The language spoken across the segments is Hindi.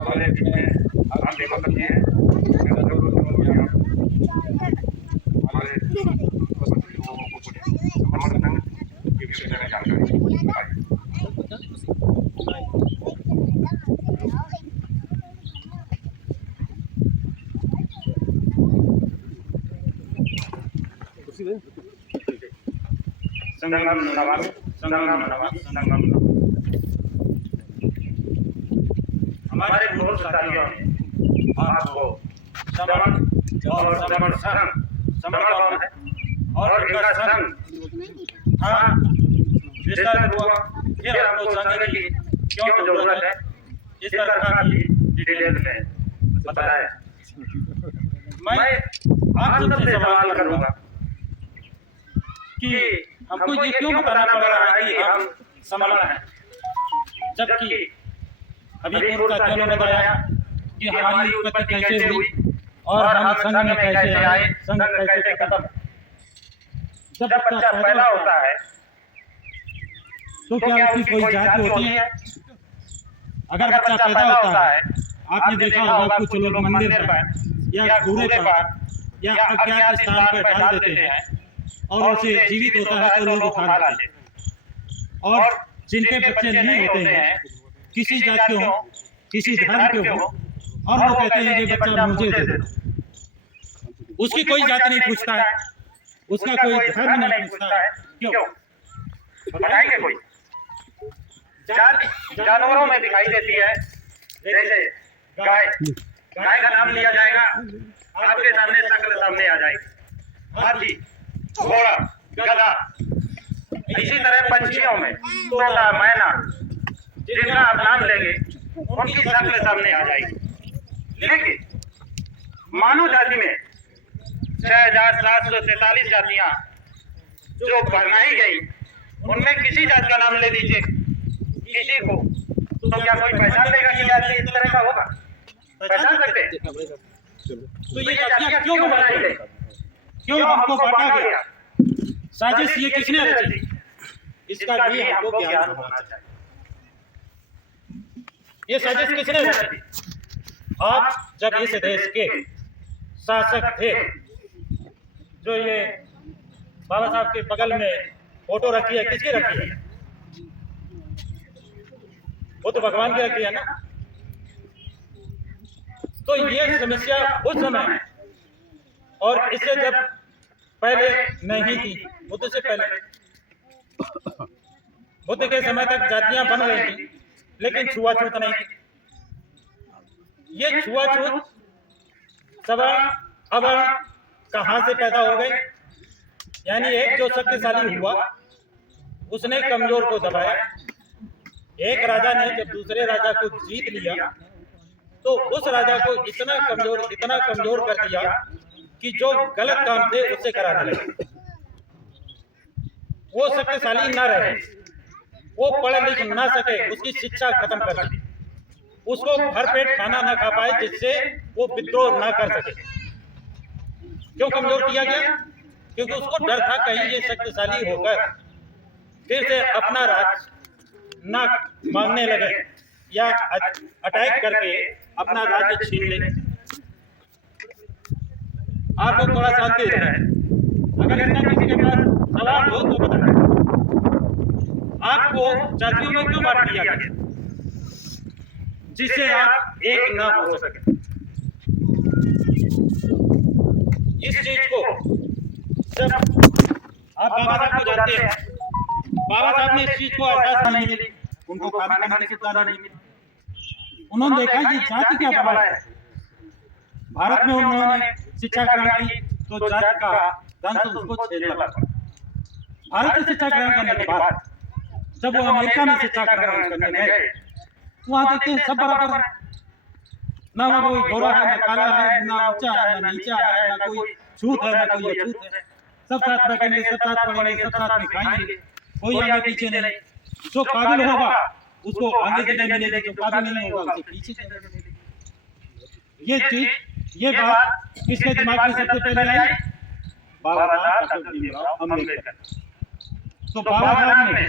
हमारे बीच में आप देखो सकते हैं हमारे लोगों को कुछ समर्थन के विषय में जानकारी संगम नवाब हमारे पूर्व साथियों ने आपको समर्पण और इनका संग था विस्तार हुआ फिर आपको संग की क्यों जरूरत है इस तरह की डिटेल में बताया। मैं आप सबसे सवाल करूंगा कि हमको ये क्यों बताना पड़ रहा है कि हम समर्पण हैं, जबकि अभी पूर्व साथियों ने बताया कि हमारी उत्पत्ति कैसे हुई और हम संघ में कैसे आए, संघ कैसे खत्म। जब बच्चा पैदा होता है तो क्या उसकी कोई जाति होती है? अगर बच्चा पैदा होता है, आपने देखा होगा कुछ लोग मंदिर पर या घूरे पर या अज्ञात स्थान पर डाल देते हैं और उसे जीवित होता है तो लोग उठा लाते हैं। और जिनके बच्चे नहीं होते हैं, किसी जात के हो, किसी धर्म के हो, और वो कहते हैं ये बच्चा मुझे दे दो, उसकी कोई जात नहीं पूछता है, उसका कोई धर्म नहीं पूछता है। क्यों? बताएंगे कोई जात जानवरों में दिखाई देती है, जैसे गाय का नाम लिया जाएगा, आपके सामने शक्ल सामने आ जाएगी। हाथी, घोड़ा, गधा, इसी तरह पंछियों में तोता, मैना, जिनका आप नाम लेंगे उनकी शक्ल सामने आ जाएगी। लेकिन मानव जाति में 6743 जातियां जो बनाई गई, उनमें किसी जात का नाम ले लीजिए किसी को, तो क्या कोई पहचान लेगा कि जाति इस तरह का होगा? पहचान सकते? तो ये जातियां क्यों बनाई गई, क्यों हमको बांटा गया? साजिश ये किसने रची? इसका भी हमको ज्ञान होना चाहिए। ये साजिश किसने रची? आप जब इस देश के शासक थे, जो ये बाबा साहब के बगल में फोटो रखी है, किसकी रखी है? वो तो भगवान की रखी है ना। तो ये समस्या उस समय और इससे जब पहले नहीं थी, बुद्ध से पहले, बुद्ध के समय तक जातियां बन रही थी, लेकिन छुआछूत नहीं थी। ये छुआछूत सवर्ण अवर्ण कहां से पैदा हो गए? यानी एक जो शक्तिशाली हुआ उसने कमजोर को दबाया। एक राजा ने जब दूसरे राजा को जीत लिया तो उस राजा को इतना कमजोर कर दिया कि जो गलत काम थे उससे कराने लगे। वो शक्तिशाली ना रहे, वो पढ़ लिख ना सके, उसकी शिक्षा खत्म कर दी, उसको भरपेट खाना ना खा पाए, जिससे वो विद्रोह ना कर सके। क्यों कमजोर किया गया? क्योंकि उसको डर था कहीं ये शक्तिशाली होकर फिर से अपना राज ना मांगने लगे या अटैक करके अपना राज्य छीन ले। आप लोग थोड़ा शांति रहे, अगर इतना किसी के पास सवाल हो तो बताएं। आपको जातियों में क्यों बांट दिया गया? जिससे आप एक ना हो सके। इस चीज को जब आप बाबा साहब को जानते हैं, बाबा साहब ने इस चीज को एहसास नहीं मिली, उनको खाना खाने की सत्ता नहीं मिली। उन्होंने देखा ये जाति क्या बड़ा है। भारत में उन्होंने शिक्षा ग्रहण की तो जाति का दंश उसको छेदने लगा। भारत से शिक्षा ग्रहण करने के बाद जब वो अमेरिका में शिक्षा ग्रहण करने गए, वहां देखते हैं सब बराबर है, ना कोई गोरा है, ना काला है, ना ऊंचा है, ना नीचा है, ना कोई छूत है, ना कोई अछूत है। सब साथ बैठेंगे, सब साथ पढ़ेंगे, सब साथ में खाएंगे, कोई आगे पीछे नहीं। जो काबिल होगा उसको आगे जगह मिलेगी, जो काबिल नहीं होगा उसे पीछे जगह मिलेगी। ये चीज, ये बात किसके दिमाग में सबसे पहले आई? बाबा साहब भीमराव अम्बेडकर। तो बाबा साहब ने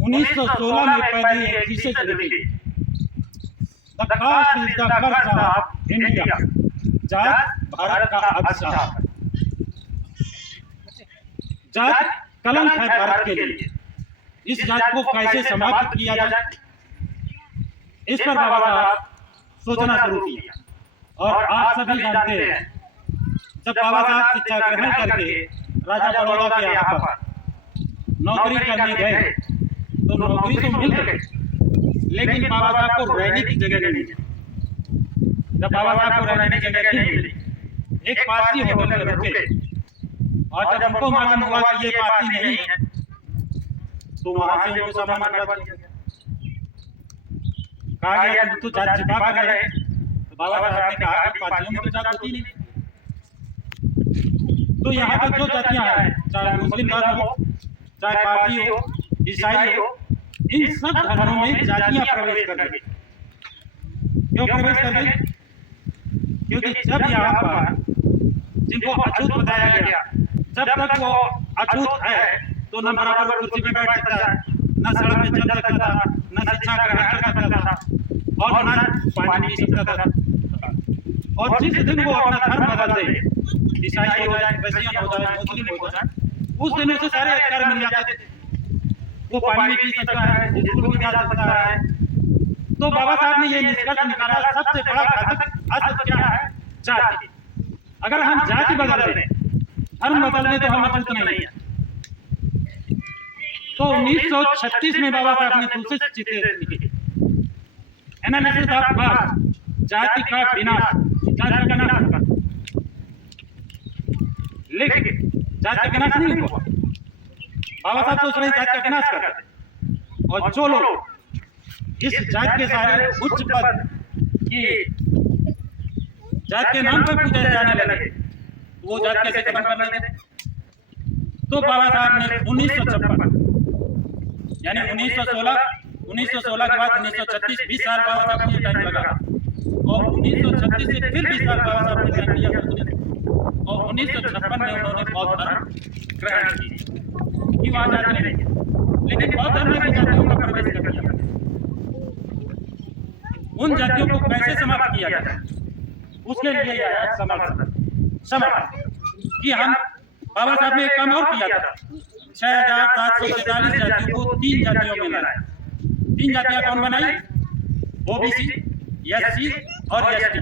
1916 में पहली एक थीसिस लिखी, the the caste is the curse of India, जात भारत का अभिशाप है। जात कलंक है भारत के लिए। इस जात को कैसे समाप्त किया जाए, इस पर बाबा साहब सोचना शुरू किया। और आप सभी जानते हैं, जब बाबा साहब शिक्षा ग्रहण करके राजा बड़ौदा के यहाँ पर नौकरी करने गए तो नौकरी तो मिल गई, लेकिन बाबा साहब को रहने की जगह नहीं मिली। जब बाबा साहब को रहने की जगह नहीं मिली, एक पारसी होटल में रुके, और जब हमको मालूम हुआ कि ये पारसी नहीं है तो वहां से उनको सामान हटवा दिया। कहा गया तू जात छिपा कर रहे। तो बाबा साहब ने कहा कि पारसियों में तो जात होती नहीं। तो यहाँ पर जो जातियां हैं, चाहे मुस्लिम धर्म हो, चाहे पारसी हो, ईसाई हो, इन सब धर्मों में जातियां प्रवेश कर गई। क्यों प्रवेश कर गई? क्योंकि जब यहाँ पर जिनको अछूत बताया गया, जब तक वो अछूत है तो न बराबर कुर्सी में बैठ सकता है, न सड़क पे चल सकता था, न शिक्षा ग्रहण कर सकता था, और न पानी पी सकता था। और जिस दिन वो अपना धर्म बदल दे, ईसाई हो जाए, क्रिश्चियन हो जाए, मुस्लिम हो जाए, उस दिन उसे सारे अधिकार मिल जाते थे। वो पानी पी सकता है, स्कूल में जा सकता है। तो बाबा साहब ने ये निष्कर्ष निकाला, सबसे बड़ा घातक असर क्या है? जाति। अगर हम जाति बदल दें, धर्म बदल दें, तो हम अछूत नहीं है। तो 1936 में बाबा साहब ने दूसरी चिट्ठी लिखी, एनालिसिस ऑफ कास्ट, जाति का विनाश, जाति का विनाश होगा। लेकिन जाति का विनाश नहीं हुआ। बाबा साहब सोच रहे हैं जाति का विनाश कर, और जो लोग इस जाति के सारे उच्च पद की जाति के नाम पर पूजा जाने लगे, वो जाति कैसे खत्म कर लेते? तो बाबा साहब ने 1956 यानी 1916 के बाद 1936 20 साल बाबा साहब को टाइम लगा, और 1936 से फिर 20 साल बाबा साहब ने टाइम लिया, और 1956 में उन्होंने बौद्ध धर्म ग्रहण की वहां जाते नहीं, लेकिन बौद्ध धर्म में जातियों का प्रवेश कर दिया। उन जातियों को कैसे समाप्त किया जाए, उसके लिए यह है समर्थन कि हम बाबा साहब ने एक काम और किया था, 6743 जातियों को 3 जातियों में लाया। 3 जातियां कौन बनाई? ओबीसी, एससी और एसटी।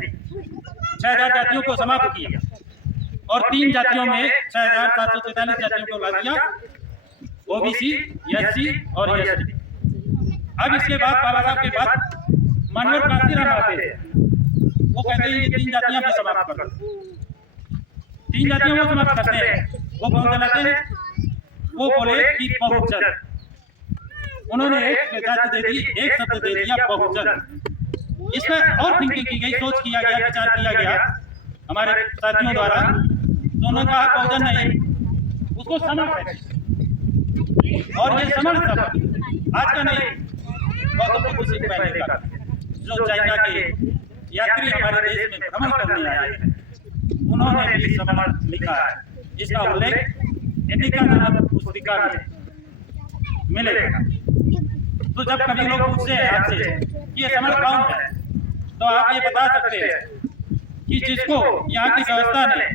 6000 जातियों को समाप्त किया, और 3 जातियों में 6743 जातियों को ला दिया, ओबीसी, एससी और एसटी। अब इसके बाद बाबा साहब के बाद मनोहर काशीराम आते हैं, वो कहते हैं ये 3 जातियां भी समाप्त कर दो। 3 जातियां वो समाप्त करते हैं, वो कौन चलाते हैं? वो बोले कि बहुजन। उन्होंने एक जाति दे दी, एक शब्द दे दिया, बहुजन। इसमें और थिंकिंग की गई, सोच किया गया, विचार किया गया हमारे साथियों द्वारा। तो उन्होंने कहा बहुजन नहीं, उसको समण है। और ये समण शब्द आज का नहीं, गौतम बुद्ध से पहले का, जो चाइना के यात्री हमारे देश में भ्रमण करने आए हैं, उन्होंने भी समण लिखा है। इसका उल्लेख इंडिका नामक पुस्तिका में मिलेगा। तो जब कभी लोग पूछते हैं आपसे कि ये समण कौन है, तो आप ये बता सकते हैं कि जिसको यहाँ की व्यवस्था ने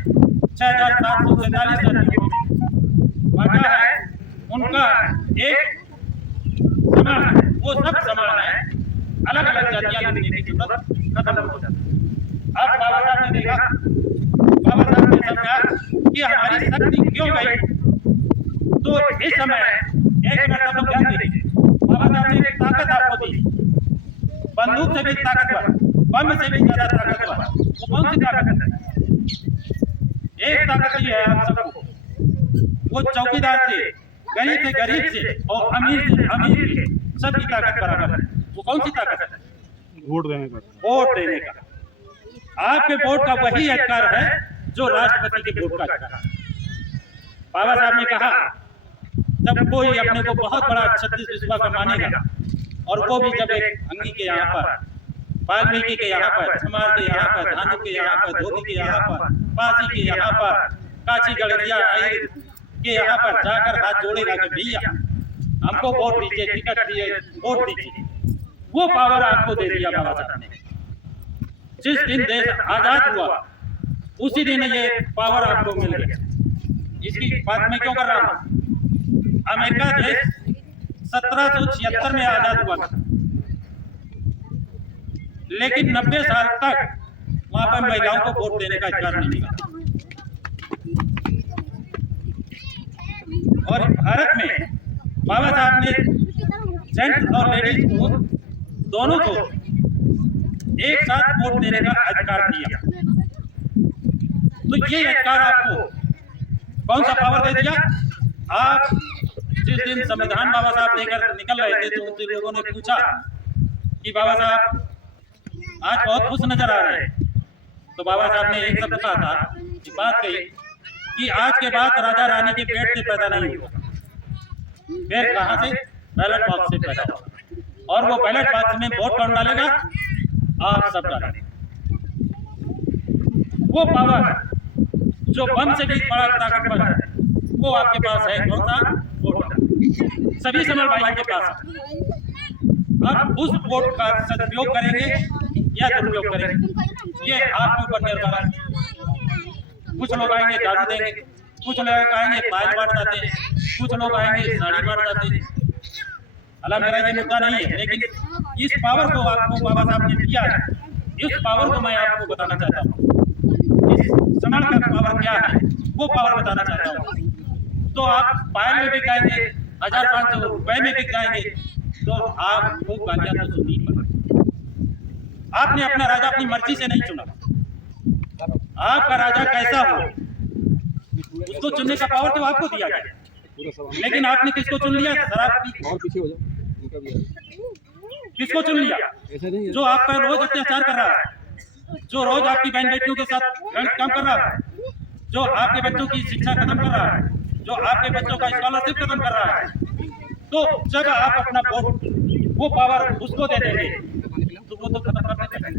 6743 जातियों में बांटा है, उनका एक समण है। वो सब समण है, अलग अलग जातियां लिखने की जरूरत खत्म हो जाती है। अब बाबा साहब ने देखा, बाबा साहब ने समझा कि हमारी शक्ति क्यों गई। तो इस समय एक मिनट आप लोग ध्यान दीजिए, बाबा साहब ने एक ताकत आपको दी, बंदूक से भी ताकतवर, बम से भी ज्यादा ताकतवर। वो कौन सी ताकत है? एक ताकत ही है आप सबको, वो चौकीदार से, गरीब से और अमीर से अमीर से सबकी ताकत बराबर है। वो कौन सी ताकत है? वोट देने का। वोट देने का। आपके वोट का वही अधिकार है जो राष्ट्रपति के वोट का अधिकार है। बाबा साहब ने कहा, जब कोई अपने को बहुत बड़ा छत्तीस विश्वा का मानेगा, और वो भी जब एक अंगी के यहाँ पर, वाल्मीकि के यहाँ पर, छमार के यहाँ पर, धानु के यहाँ पर, धोबी के यहाँ पर, पासी के यहाँ पर, काची गड़रिया के यहाँ पर जाकर हाथ जोड़ेगा कि भैया हमको वोट दीजिए, टिकट दिए, वोट दीजिए। वो पावर आपको दे दिया बाबा साहब ने। जिस दिन देश आजाद हुआ उसी दिन ये पावर आपको मिल गया। इसकी बात मैं क्यों कर रहा हूँ? अमेरिका देश 1776 में आजाद हुआ था, लेकिन 90 साल तक वहां पर महिलाओं को वोट देने का अधिकार नहीं मिला। और भारत में बाबा साहब ने जेंट्स और लेडीज को दोनों को एक साथ वोट देने का अधिकार दिया। तो ये अधिकार आपको कौन सा पावर दे दिया? आप जिस दिन संविधान बाबा साहब लेकर निकल रहे थे तो उन लोगों ने पूछा कि बाबा साहब आज बहुत खुश नजर आ रहे हैं, तो बाबा साहब ने एक शब्द कहा था, बात कही कि आज के बाद राजा रानी के पेट से पैदा नहीं होगा, फिर कहां से? बैलेट बॉक्स से पैदा होगा। और वो बैलेट बॉक्स में वोट कौन डालेगा? आप सब डालेंगे। वो पावर जो बम से भी बड़ा ताकतवर है वो आपके पास है। कौन सा? वोट। सभी समर भाइयों के पास है। अब उस वोट का सदुपयोग करेंगे या दुरुपयोग करेंगे, ये आपके ऊपर निर्भर है। कुछ लोग आएंगे दारू देंगे, कुछ लोग आएंगे पायल बांट जाते हैं, कुछ लोग आएंगे साड़ी बांट जाते हैं। अल्लाह मेरा ये मुद्दा नहीं है, लेकिन इस पावर को आपको बाबा साहब ने दिया है। इस पावर को मैं आपको बताना चाहता हूँ। इस समाज का पावर क्या है वो पावर बताना चाहता हूँ। तो आप पायल में बिक जाएंगे, 1500 रुपए में बिक जाएंगे, तो आपको गालियां तो सुननी पड़ेगी। आपने अपना राजा अपनी मर्जी से नहीं चुना। आपका राजा कैसा हो उसको चुनने का पावर तो आपको दिया गया, लेकिन आपने किसको चुन लिया? शराब पी। किसको चुन लिया? जो आप पर रोज अत्याचार कर रहा है, जो रोज आपकी बहन बेटियों के साथ काम कर रहा है, जो आपके बच्चों की शिक्षा खत्म कर रहा है, जो आपके बच्चों का स्कॉलरशिप खत्म कर रहा है। तो जब आप अपना वोट वो पावर उसको दे देंगे तो वो तो खत्म कर देंगे।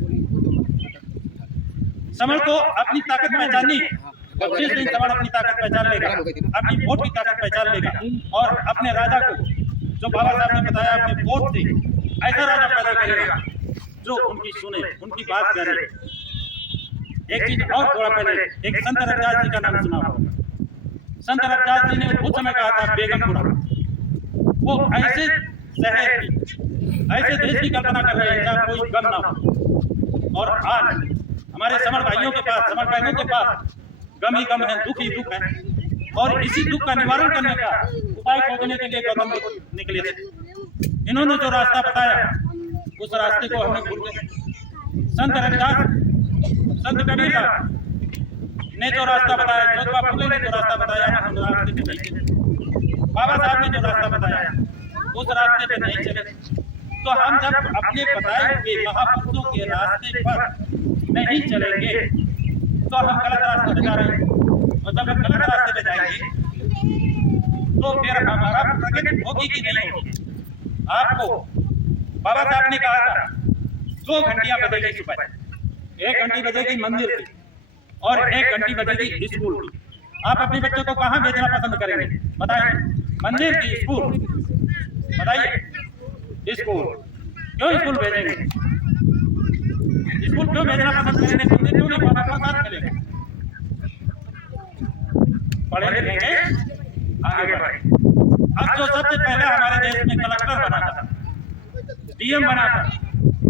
समर को अपनी ताकत पहचाननी है। जिस दिन समर अपनी ताकत पहचान लेगा, अपनी वोट की ताकत पहचान लेगा और अपने राजा को जो बाबा साहब ने बताया अपने वोट से ऐसा राजा पैदा करेगा जो उनकी सुने, उनकी बात करे। एक चीज और थोड़ा पहले एक संत रविदास जी का नाम सुना होगा। संत रविदास जी ने उस समय कहा था बेगमपुरा, वो ऐसे शहर की ऐसे देश की कल्पना कर रहे हैं जहाँ कोई गम ना हो। और आज हमारे समर भाइयों के पास, समर बहनों के पास गम ही गम है, दुख ही दुख है। और इसी दुख का निवारण करने का उपाय खोजने के लिए गौतम बुद्ध निकले थे। इन्होंने जो रास्ता बताया उस रास्ते को हमने भूल गए। संत रविदास, संत कबीरदास ने जो रास्ता बताया, ज्योतिबा फुले ने जो रास्ता बताया, हम रास्ते पे नहीं चले। बाबा साहब ने जो रास्ता बताया उस रास्ते पे नहीं चले। तो हम जब अपने बताए हुए महापुरुषों के रास्ते पर नहीं चलेंगे तो हम गलत रास्ते पे जा रहे हैं। और जब हम गलत रास्ते पे जाएंगे तो फिर हमारा प्रगति होगी कि नहीं होगी? आपको बाबा साहब ने कहा था 2 घंटियां बजेगी सुबह, 1 घंटी बजेगी मंदिर की और 1 घंटी बजेगी स्कूल की। आप अपने बच्चों को कहाँ भेजना पसंद करेंगे? बताइए। मंदिर की, स्कूल? बताइए। स्कूल। क्यों स्कूल भेजेंगे? स्कूल क्यों भेजना पसंद करेंगे? मंदिर क्यों नहीं? अपना साथ मिलेगा। पढ़े लिखेंगे, आगे बढ़े। अब जो सबसे पहले हमारे देश में कलेक्टर बना था, डीएम बना था,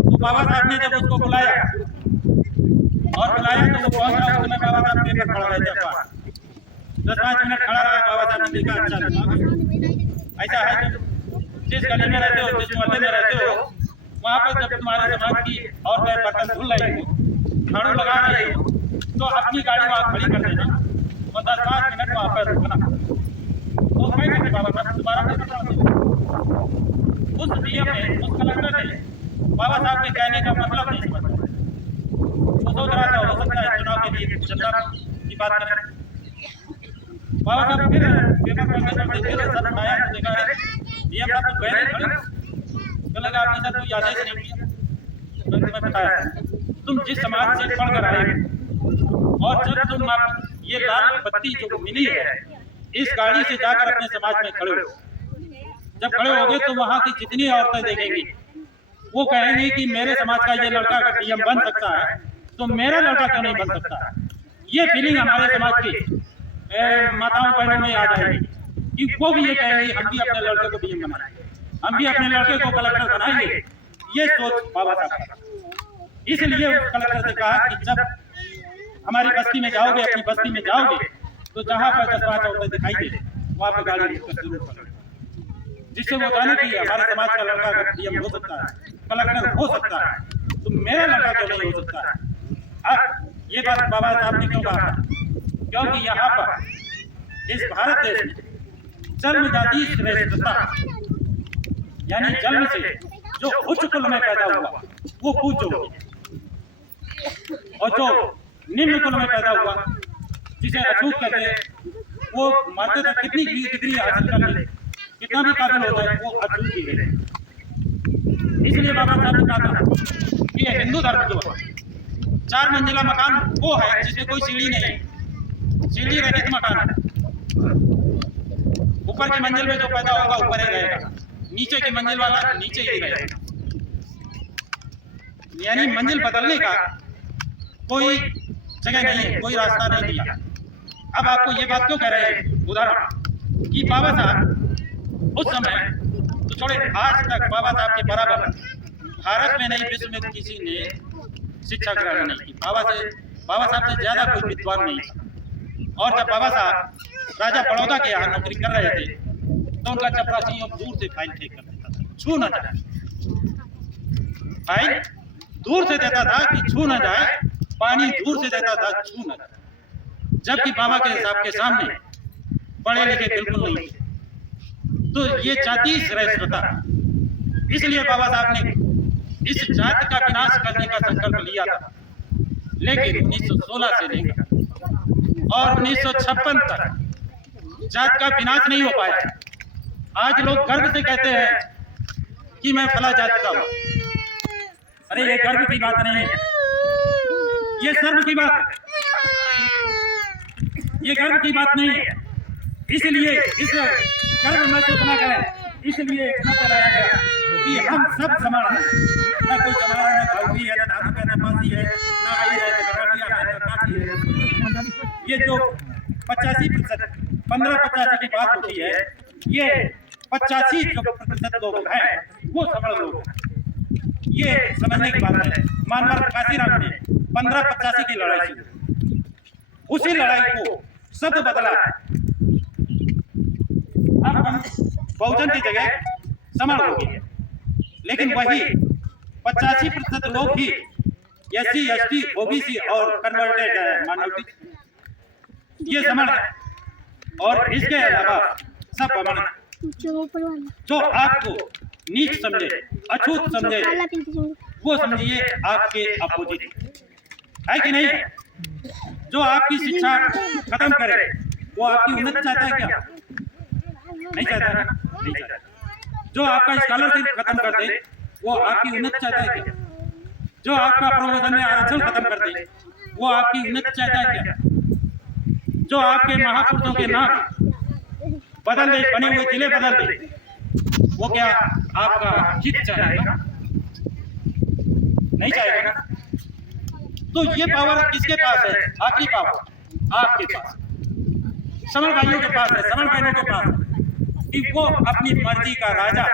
तो बाबा साहब ने जब उसको बुलाया तो वो पहुंचा। उस समय बाबा साहब पेपर पढ़ रहे थे, 10-5 मिनट खड़ा रहा। बाबा साहब ने देखा, अच्छा ऐसा है कि जिस गली में रहते हो, जिस मोहल्ले में रहते हो, वहाँ पर जब तुम्हारे समाज की और बर्तन धुल रही हो, झाड़ू लगा रही हो, तो अपनी गाड़ी वहाँ खड़ी कर देना और 10-5 मिनट वहाँ पर रुकना। तो मैं बाबा साहब दोबारा उस डीएम ने, उस कलेक्टर ने बाबा साहब के कहने का मतलब नहीं समझा। वो सोच रहा था हो सकता है चुनाव के लिए जनता की बात करें। बाबा साहब फिर पेपर पढ़ते फिर सब आया तो देखा है डीएम साहब तो गए नहीं खड़े। तो लगा आपने सर कोई आदेश नहीं किया। तो मैं बताया तुम जिस समाज से पढ़ कर आए और जब तुम ये लाल बत्ती जो मिली है इस गाड़ी से जाकर अपने समाज में खड़े हो, जब खड़े होगे तो वहाँ की जितनी औरतें देखेंगी वो कहेंगी कि मेरे समाज का ये लड़का अगर डीएम बन सकता है तो मेरा लड़का क्यों नहीं बन सकता? ये फीलिंग हमारे समाज की माताओं बहनों में आ जाएगी कि वो भी ये कहेंगे हम भी अपने लड़के को डीएम बनाएंगे, हम भी अपने लड़के को कलेक्टर बनाएंगे। ये सोच बाबा साहब का। इसलिए उस कलेक्टर से कहा कि जब हमारी बस्ती में जाओगे, अपनी बस्ती में जाओगे, तो जहाँ पर 10-5 औरतें दिखाई दे वहाँ पे गाड़ी रोककर जरूर पकड़ो, जिससे वो जाने कि हमारे समाज का लड़का अगर डीएम हो सकता है, कलेक्टर हो सकता है, तो मेरा लड़का क्यों नहीं हो सकता है। अब ये बात बाबा साहब ने क्यों कहा? क्योंकि यहाँ पर इस भारत देश में जन्म जाति श्रेष्ठता, यानी जन्म से जो उच्च कुल में पैदा हुआ वो पूज्य हो गया, और जो निम्न कुल में पैदा हुआ जिसे अछूत कहते हैं, वो मानते थे कितनी भी डिग्री हासिल कर ले, कितना भी काबिल हो जाए, वो अछूत ही है। इसलिए बाबा साहब ने कहा था कि हिंदू धर्म जो है 4 मंजिला मकान वो है जिसमें कोई सीढ़ी नहीं, सीढ़ी रहित मकान है। ऊपर की मंजिल में जो पैदा होगा ऊपर ही रहेगा, नीचे की मंजिल वाला नीचे ही रहेगा, यानी मंजिल बदलने का कोई जगह नहीं है, कोई रास्ता नहीं दिया। अब आपको ये बात क्यों कह रहे हैं उदाहरण कि बाबा साहब उस समय तो छोड़े, आज तक बाबा साहब के बराबर भारत में नहीं विश्व में किसी ने शिक्षा ग्रहण नहीं की। बाबा साहब से ज्यादा कोई विद्वान नहीं था। और जब बाबा साहब राजा बड़ौदा के यहाँ नौकरी कर रहे थे तो उनका चपरासियों दूर से फाइल फेंक कर देता था, छू न जाए, फाइल दूर से देता था कि छू न जाए, पानी दूर से देता था छू न जाए। जबकि बाबा के हिसाब के सामने पढ़े लिखे बिल्कुल नहीं थे। तो ये जाति श्रेष्ठता, इसलिए बाबा साहब ने इस जाति का विनाश करने का संकल्प लिया था। लेकिन 1916 से लेकर और 1956 तक जात का विनाश नहीं हो पाया। आज लोग गर्व से कहते हैं कि मैं फला जात का हूं। अरे ये गर्व की बात नहीं है, ये शर्म की बात है, ये गर्व की बात नहीं है। इसलिए इस गर्व में इतना करें, इसलिए इतना चलाया गया कि हम सब समान हैं, ना कोई जमाना है, भावी है, ना धातु है, ना पासी है, ना आई है, ना गराटिया है, ना काठी है। ये जो 85% 15-85 की बात होती है, ये 85% लोग हैं वो सबल लोग हैं। ये समझने की बात है। मानवर काशीराम ने 1585 की लड़ाई शुरू, उसी लड़ाई को शब्द बदला है। अब हम बहुजन की जगह समर हो गई है, लेकिन वही 85% लोग ही SC ST OBC और कन्वर्टेड माइनॉरिटी, ये समर है। और इसके अलावा सब बमन जो आपको नीच समझे, अछूत समझे, वो समझिए आपके अपोजिट है कि नहीं। जो आपकी शिक्षा खत्म करे वो आपकी उन्नति चाहता है क्या? नहीं चाहता है, नहीं चाहता। जो आपका स्कॉलरशिप खत्म कर दे वो आपकी उन्नति चाहता है क्या? जो आपका प्रोमोशन में आरक्षण खत्म कर दे वो आपकी उन्नति चाहता है क्या? जो आपके महापुरुषों के नाम बदल दे, बने हुए जिले बदल दे, वो क्या आपका हित चाहेगा? नहीं चाहेगा। तो ये पावर किसके पास है? आखिरी पावर आपके पास, समर भाइयों के पास है, समर बहनों के पास, कि वो अपनी मर्जी का राजा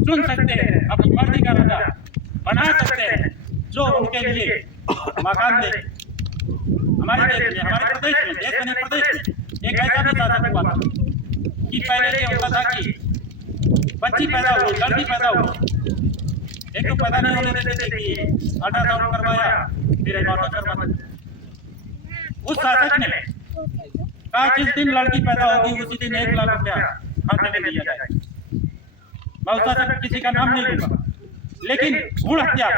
चुन सकते हैं, अपनी मर्जी का राजा बना सकते हैं, जो उनके लिए मकान दे। हमारे देश में, हमारे प्रदेश में, देश में नहीं प्रदेश में एक ऐसा भी शासन हुआ था कि पहले ये होता था कि बच्ची पैदा हुई, लड़की पैदा हुई, एक तो पैदा नहीं होने देते थे कि अल्ट्रासाउंड करवाया फिर एबॉर्शन करवा। उस शासक ने कहा जिस दिन लड़की पैदा होगी उसी दिन 1 लाख रुपया खाते में दिया जाएगा। मैं उस शासक किसी का नाम नहीं लूंगा, लेकिन भ्रूण हत्या,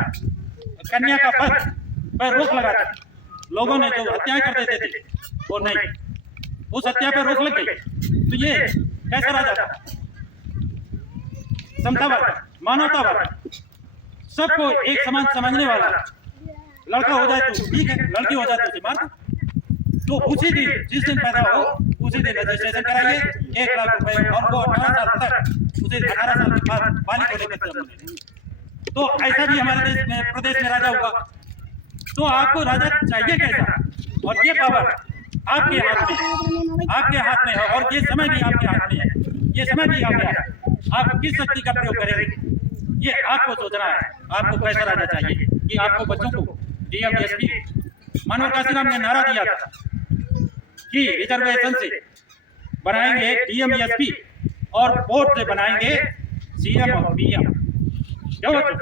कन्या का वध पर रोक लगा दी। लोगों ने जो हत्याएं कर देते थे वो नहीं, उस हत्या पर रोक लग गई। तो ये कैसा राजा था? समतावाद, मानवतावाद, सबको एक समान समझने वाला। लड़का हो जाए तो ठीक है, लड़की हो जाए तो उसे मार दो। तो उसी दिन, जिस दिन पैदा हो उसी दिन रजिस्ट्रेशन कराइए, 1 लाख रुपए, और वो 18 साल तक, उसे 18 साल के बाद बालिग होने का जन्म। तो ऐसा भी हमारे देश में, प्रदेश में राजा हुआ। तो आपको राजा चाहिए कैसा? और ये पावर आपके हाथ में है और ये समय भी आपके हाथ में है, ये समय भी आ गया है। आप किस शक्ति का प्रयोग करेंगे ये आपको सोचना है। आपको कैसा राजा चाहिए कि आपको बच्चों को डीएम एसपी, मानव काशीराम ने नारा दिया था कि रिजर्वेशन से बनाएंगे डीएम एसपी और वोट से बनाएंगे सीएम और पीएम। क्यों बच्चों?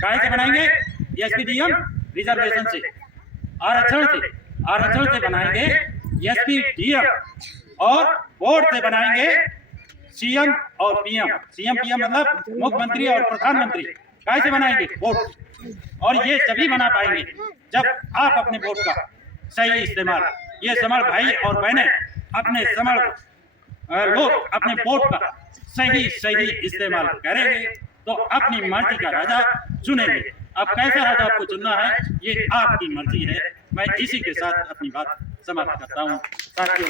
काहे से बनाएंगे एसपी डीएम? रिजर्वेशन से, आरक्षण से बनाएंगे एसपी डीएम और वोट से बनाएंगे सीएम और पीएम। सीएम पीएम मतलब मुख्यमंत्री और प्रधानमंत्री। काहे से बनाएंगे? वोट। और ये तभी बना पाएंगे जब आप अपने वोट का सही इस्तेमाल, ये समर भाई और बहनें अपने समर लोग अपने वोट का सही इस्तेमाल करेंगे तो अपनी मर्जी का राजा चुनेंगे। अब कैसा राजा आपको चुनना है ये आपकी मर्जी है। मैं इसी के साथ अपनी बात समाप्त करता हूँ। साथियों,